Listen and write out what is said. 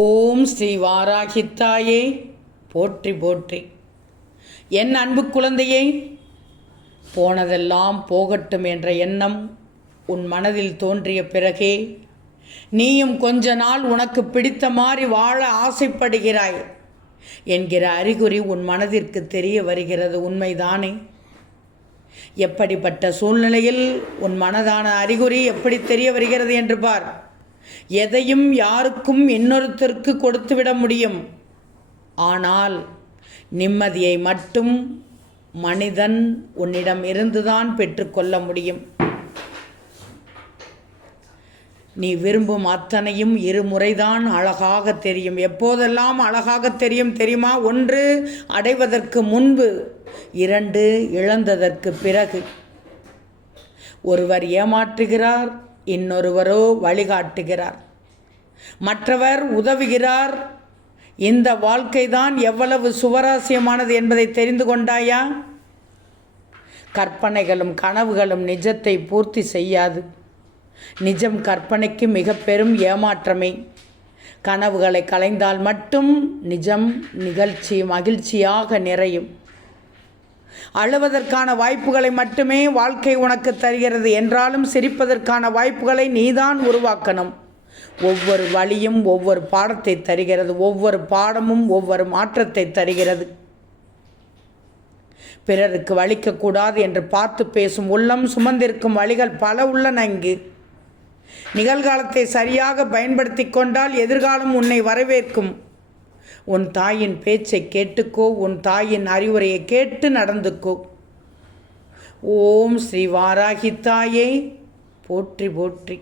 ஓம் ஸ்ரீ வாராகித்தாயே போற்றி போற்றி. என் அன்பு குழந்தையை, போனதெல்லாம் போகட்டும் என்ற எண்ணம் உன் மனதில் தோன்றிய பிறகே நீயும் கொஞ்ச நாள் உனக்கு பிடித்த மாதிரி வாழ ஆசைப்படுகிறாய் என்கிற அறிகுறி உன் மனதிற்கு தெரிய வருகிறது. உண்மைதானே? எப்படிப்பட்ட சூழ்நிலையில் உன் மனதான அறிகுறி எப்படி தெரிய வருகிறது என்று பார். எதையும் யாருக்கும் இன்னொருத்தருக்கு கொடுத்துவிட முடியும். ஆனால் நிம்மதியை மட்டும் மனிதன் உன்னிடம் இருந்துதான் பெற்றுக்கொள்ள முடியும். நீ விரும்பும் அத்தனையும் இருமுறைதான் அழகாக தெரியும். எப்போதெல்லாம் அழகாக தெரியும் தெரியுமா? 1 அடைவதற்கு முன்பு, 2 இழந்ததற்கு பிறகு. ஒருவர் ஏமாற்றுகிறார், இன்னொருவரோ வழிகாட்டுகிறார், மற்றவர் உதவுகிறார். இந்த வாழ்க்கைதான் எவ்வளவு சுவராசியமானது என்பதை தெரிந்து கொண்டாயா? கற்பனைகளும் கனவுகளும் நிஜத்தை பூர்த்தி செய்யாது. நிஜம் கற்பனைக்கு மிக பெரும் ஏமாற்றமே. கனவுகளை கலைந்தால் மட்டும் நிஜம் மகிழ்ச்சியாக நிறையும். அழுவதற்கான வாய்ப்புகளை மட்டுமே வாழ்க்கை உனக்கு தருகிறது என்றாலும் சிரிப்பதற்கான வாய்ப்புகளை நீதான் உருவாக்கணும். ஒவ்வொரு வழியும் ஒவ்வொரு பாடத்தை தருகிறது. ஒவ்வொரு பாடமும் ஒவ்வொரு மாற்றத்தை தருகிறது. பிறருக்கு வலிக்கக்கூடாது என்று பார்த்து பேசும் உள்ளம் சுமந்திருக்கும் வழிகள் பல உள்ளன இங்கு. நிகழ்காலத்தை சரியாக பயன்படுத்தி கொண்டால் எதிர்காலம் உன்னை வரவேற்கும். உன் தாயின் பேச்சை கேட்டுக்கோ, உன் தாயின் அறிவுரையை கேட்டு நடந்துக்கோ. ஓம் ஸ்ரீ வாராகித்தாயே போற்றி போற்றி.